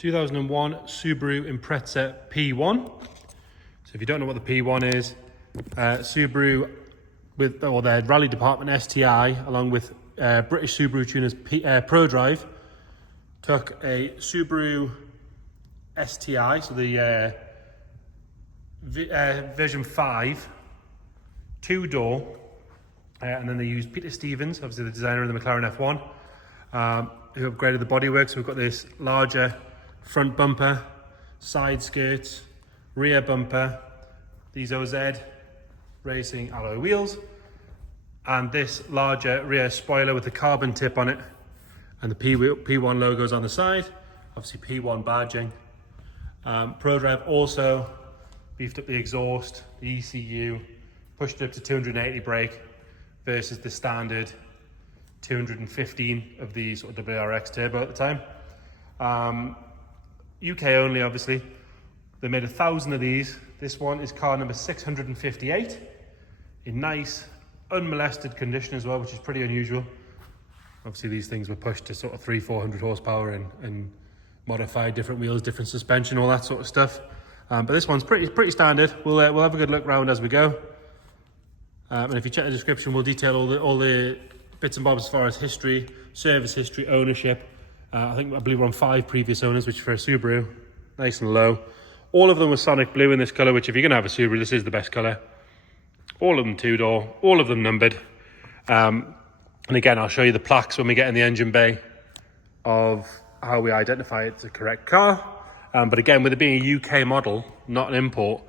2001 Subaru Impreza P1. So if you don't know what the P1 is, Subaru with their rally department STI, along with British Subaru tuners Pro Drive, took a Subaru STI, so the version 5, two-door, and then they used Peter Stevens, obviously the designer of the McLaren F1, who upgraded the bodywork. So we've got this larger front bumper, side skirts, rear bumper, these OZ Racing alloy wheels, and this larger rear spoiler with the carbon tip on it, and the P1 logos on the side, obviously P1 badging. Pro Drive also beefed up the exhaust, the ECU, pushed it up to 280 brake versus the standard 215 of the sort of WRX turbo at the time. UK only, obviously. They made 1,000 of these. This one is car number 658 in nice, unmolested condition as well, which is pretty unusual. Obviously, these things were pushed to sort of 300-400 horsepower and modified, different wheels, different suspension, all that sort of stuff. But this one's pretty standard. We'll have a good look round as we go. And if you check the description, we'll detail all the bits and bobs as far as history, service history, ownership. I believe we're on 5 previous owners, which for a Subaru, nice and low. All of them were Sonic Blue in this colour, which if you're going to have a Subaru, this is the best colour. All of them two-door, all of them numbered. And again, I'll show you the plaques when we get in the engine bay of how we identify it's a correct car. But again, with it being a UK model, not an import,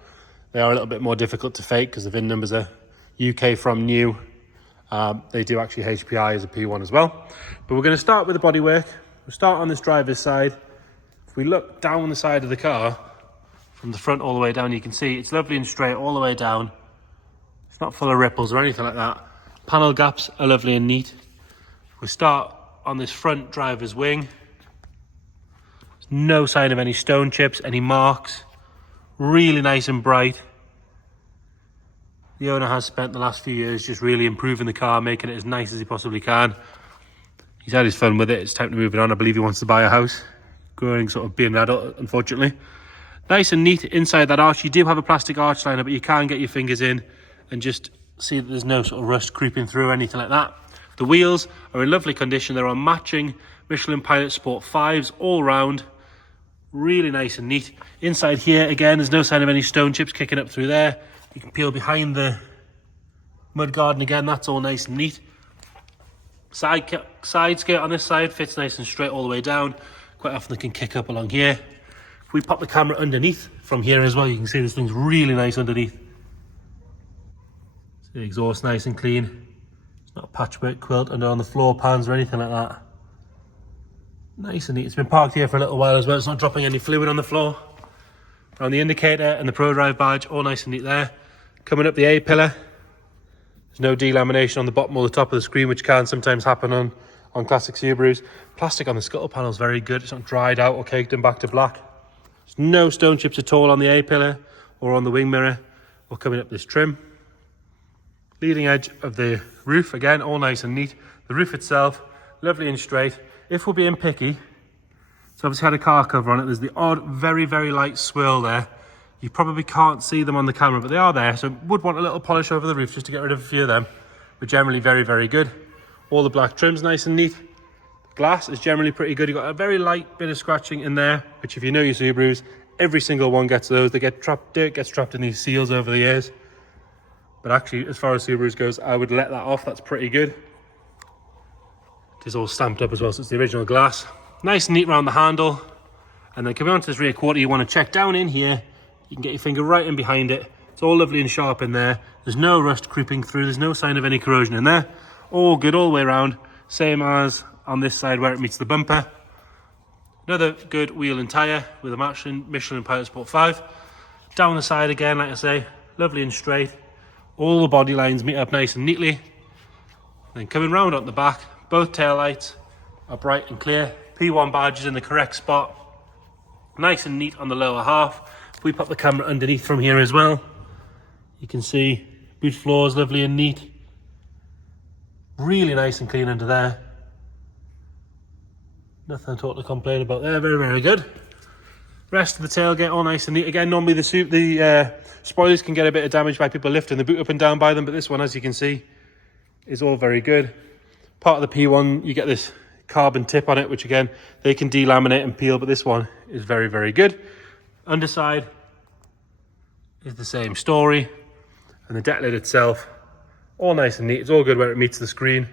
they are a little bit more difficult to fake because the VIN numbers are UK from new. They do actually HPI as a P1 as well. But we're going to start with the bodywork. We'll start on this driver's side. If we look down the side of the car, from the front all the way down, you can see it's lovely and straight all the way down. It's not full of ripples or anything like that. Panel gaps are lovely and neat. We start on this front driver's wing. There's no sign of any stone chips, any marks. Really nice and bright. The owner has spent the last few years just really improving the car, making it as nice as he possibly can. He's had his fun with it. It's time to move it on. I believe he wants to buy a house. Growing, sort of being an adult, unfortunately. Nice and neat inside that arch. You do have a plastic arch liner, but you can get your fingers in and just see that there's no sort of rust creeping through or anything like that. The wheels are in lovely condition. They're on matching Michelin Pilot Sport 5s all round. Really nice and neat. Inside here, again, there's no sign of any stone chips kicking up through there. You can peel behind the mud garden again. That's all nice and neat. Side skirt on this side fits nice and straight all the way down. Quite often they can kick up along here. If we pop the camera underneath from here as well, you can see this thing's really nice underneath. So the exhaust nice and clean. It's not a patchwork quilt under on the floor pans or anything like that. Nice and neat. It's been parked here for a little while as well. It's not dropping any fluid on the floor. On the indicator and the Pro Drive badge, all nice and neat there. Coming up the A-pillar. There's no delamination on the bottom or the top of the screen, which can sometimes happen on classic Subarus. Plastic on the scuttle panel is very good. It's not dried out or caked in back to black. There's no stone chips at all on the A-pillar or on the wing mirror or coming up this trim. Leading edge of the roof, again, all nice and neat. The roof itself, lovely and straight. If we're being picky, it's obviously had a car cover on it. There's the odd, very, very light swirl there. You probably can't see them on the camera, but they are there. So would want a little polish over the roof just to get rid of a few of them. But generally very, very good. All the black trim's nice and neat. Glass is generally pretty good. You've got a very light bit of scratching in there, which if you know your Subarus, every single one gets those. They get trapped, dirt gets trapped in these seals over the years. But actually, as far as Subarus goes, I would let that off. That's pretty good. It is all stamped up as well, so it's the original glass. Nice and neat around the handle. And then coming onto this rear quarter, you want to check down in here. You can get your finger right in behind it. It's all lovely and sharp in there. There's no rust creeping through. There's no sign of any corrosion in there. All good all the way around. Same as on this side where it meets the bumper. Another good wheel and tyre with a Michelin Pilot Sport 5. Down the side again, like I say, lovely and straight. All the body lines meet up nice and neatly. Then coming round on the back, both tail lights are bright and clear. P1 badge is in the correct spot. Nice and neat on the lower half. If we pop the camera underneath from here as well, you can see boot floors lovely and neat. Really nice and clean under there. Nothing at all to complain about there. Very, very good. Rest of the tailgate all nice and neat. Again, normally the spoilers can get a bit of damage by people lifting the boot up and down by them, but this one, as you can see, is all very good. Part of the P1, you get this carbon tip on it, which again, they can delaminate and peel, but this one is very, very good. Underside is the same story, and the deck lid itself, all nice and neat. It's all good where it meets the screen.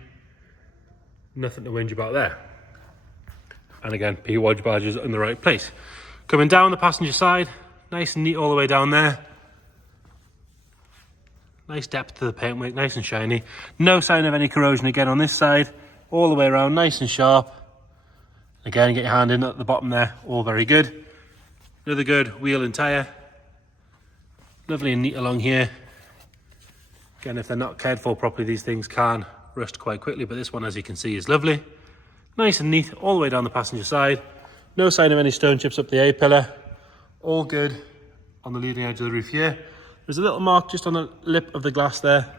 Nothing to whinge about there. And again, P1 badges in the right place. Coming down the passenger side, nice and neat all the way down there. Nice depth to the paintwork, nice and shiny. No sign of any corrosion again on this side. All the way around, nice and sharp. Again, get your hand in at the bottom there, all very good. Another good wheel and tyre. Lovely and neat along here. Again, if they're not cared for properly, these things can rust quite quickly, but this one, as you can see, is lovely. Nice and neat all the way down the passenger side. No sign of any stone chips up the A-pillar. All good on the leading edge of the roof here. There's a little mark just on the lip of the glass there.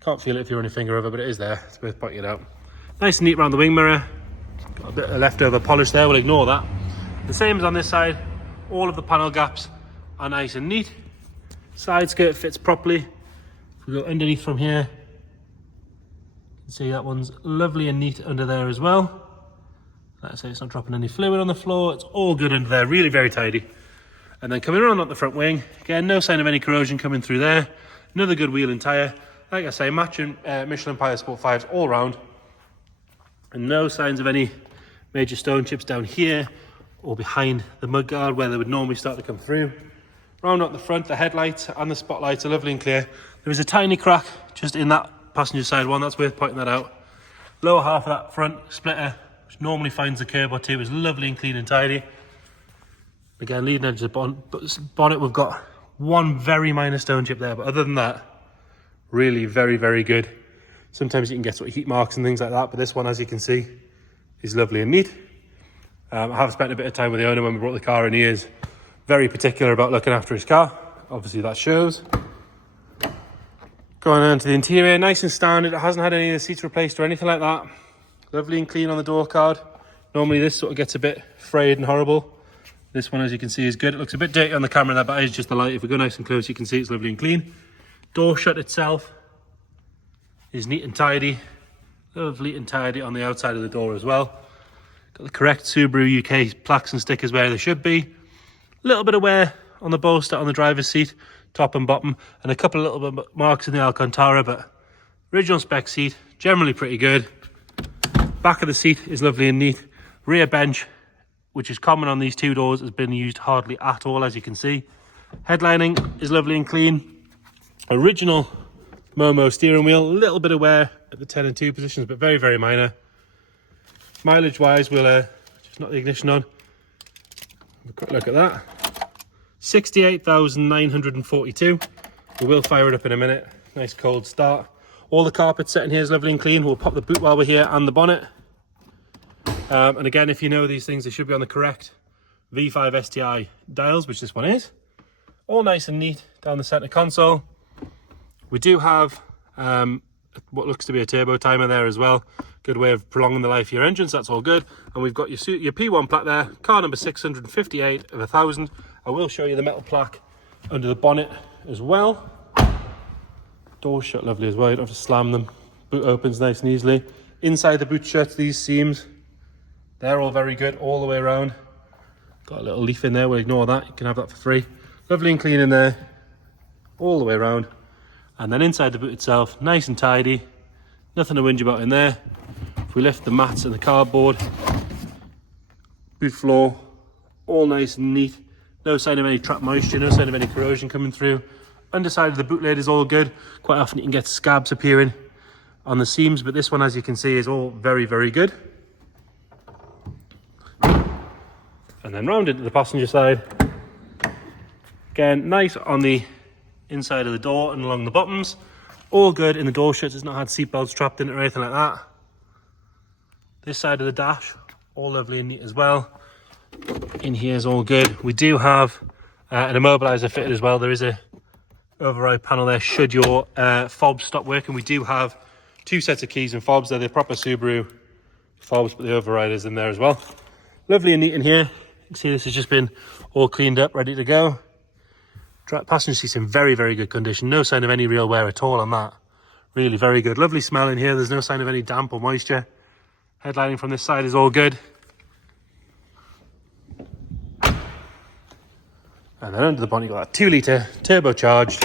Can't feel it if you run your finger over, but it is there. It's worth pointing it out. Nice and neat around the wing mirror. Got a bit of leftover polish there, we'll ignore that. The same as on this side. All of the panel gaps are nice and neat. Side skirt fits properly. If we go underneath from here, you can see that one's lovely and neat under there as well. Like I say, it's not dropping any fluid on the floor. It's all good under there, really very tidy. And then coming around up the front wing, again, no sign of any corrosion coming through there. Another good wheel and tyre. Like I say, matching Michelin Pilot Sport 5s all round. And no signs of any major stone chips down here or behind the mudguard where they would normally start to come through. Round up the front, the headlights and the spotlights are lovely and clear. There is a tiny crack just in that passenger side one, that's worth pointing that out. Lower half of that front splitter, which normally finds a curb or two, is lovely and clean and tidy. Again, leading edge of the bonnet, we've got one very minor stone chip there, but other than that, really very, very good. Sometimes you can get sort of heat marks and things like that, but this one, as you can see, is lovely and neat. I have spent a bit of time with the owner when we brought the car in. He is very particular about looking after his car. Obviously that shows. Going on to the interior, nice and standard. It hasn't had any of the seats replaced or anything like that. Lovely and clean on the door card. Normally this sort of gets a bit frayed and horrible. This one, as you can see, is good. It looks a bit dirty on the camera there, but it is just the light. If we go nice and close, you can see it's lovely and clean. Door shut itself is neat and tidy. Lovely and tidy on the outside of the door as well. Got the correct Subaru UK plaques and stickers where they should be. A little bit of wear on the bolster on the driver's seat, top and bottom, and a couple of little marks in the Alcantara, but original spec seat, generally pretty good. Back of the seat is lovely and neat. Rear bench, which is common on these two doors, has been used hardly at all, as you can see. Headlining is lovely and clean. Original Momo steering wheel, a little bit of wear at the 10 and 2 positions, but very, very minor. Mileage wise, we'll just knock the ignition on. Have a quick look at that. 68,942. We will fire it up in a minute. Nice cold start. All the carpet set in here is lovely and clean. We'll pop the boot while we're here and the bonnet. And again, if you know these things, they should be on the correct V5 STI dials, which this one is. All nice and neat down the center console. We do have what looks to be a turbo timer there as well. Good way of prolonging the life of your engine, so that's all good. And we've got your P1 plaque there, car number 658 of 1,000. I will show you the metal plaque under the bonnet as well. Doors shut lovely as well, you don't have to slam them. Boot opens nice and easily. Inside the boot shut, these seams, they're all very good all the way around. Got a little leaf in there, we'll ignore that, you can have that for free. Lovely and clean in there, all the way around. And then inside the boot itself, nice and tidy, nothing to whinge about in there. If we lift the mats and the cardboard, boot floor, all nice and neat. No sign of any trapped moisture, no sign of any corrosion coming through. Underside of the boot lid is all good. Quite often you can get scabs appearing on the seams, but this one, as you can see, is all very, very good. And then round into the passenger side. Again, nice on the inside of the door and along the bottoms. All good in the door shuts. It's not had seat belts trapped in it or anything like that. This side of the dash, all lovely and neat as well. In here is all good. We do have an immobilizer fitted as well. There is a override panel there should your fobs stop working. We do have two sets of keys and fobs. They're the proper Subaru fobs, but the override is in there as well. Lovely and neat in here. can see this has just been all cleaned up, ready to go. Passenger seat's in very, very good condition. No sign of any real wear at all on that. Really very good. Lovely smell in here. There's no sign of any damp or moisture. Headlighting from this side is all good. And then under the bonnet, you've got a 2-litre turbocharged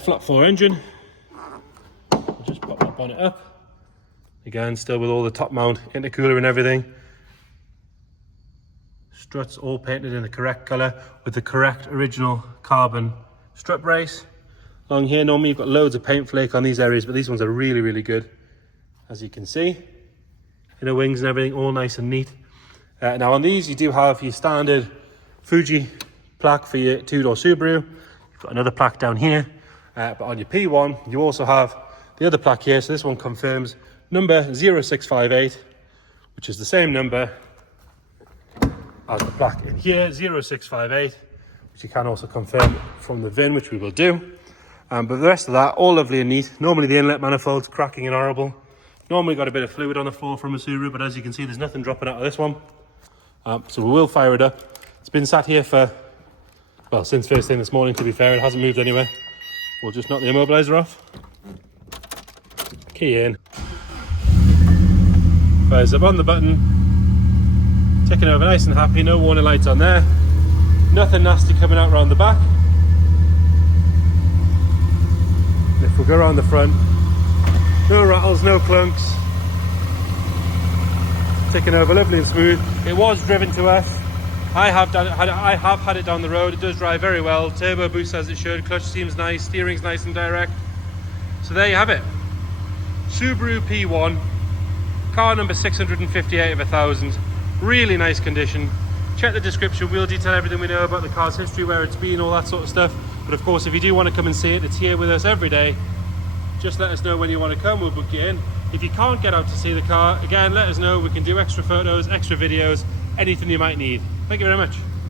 flat 4 engine. I'll just pop that bonnet up. Again, still with all the top mount intercooler and everything. Struts all painted in the correct colour with the correct original carbon strut brace. Along here, normally you've got loads of paint flake on these areas, but these ones are really, really good, as you can see. Inner wings and everything, all nice and neat. Now on these, you do have your standard Fuji plaque for your 2-door Subaru. You've got another plaque down here, but on your P1, you also have the other plaque here. So this one confirms number 0658, which is the same number as the plaque in here, 0658, which you can also confirm from the VIN, which we will do. But the rest of that, all lovely and neat. Normally the inlet manifold's cracking and horrible. Normally got a bit of fluid on the floor from a Subaru, but as you can see, there's nothing dropping out of this one. So we will fire it up. It's been sat here for, well, since first thing this morning, to be fair. It hasn't moved anywhere. We'll just knock the immobiliser off. Key in. Fires up on the button. Ticking over nice and happy, no warning lights on there. Nothing nasty coming out around the back. If we go around the front, no rattles, no clunks. Ticking over lovely and smooth. It was driven to us. I have had it down the road. It does drive very well. Turbo boost as it should. Clutch seems nice. Steering's nice and direct. So there you have it. Subaru P1. Car number 658 of 1,000. Really nice condition. Check the description. We'll detail everything we know about the car's history, where it's been, all that sort of stuff. But of course, if you do want to come and see it, it's here with us every day. Just let us know when you want to come, we'll book you in. If you can't get out to see the car, again, let us know. We can do extra photos, extra videos, anything you might need. Thank you very much.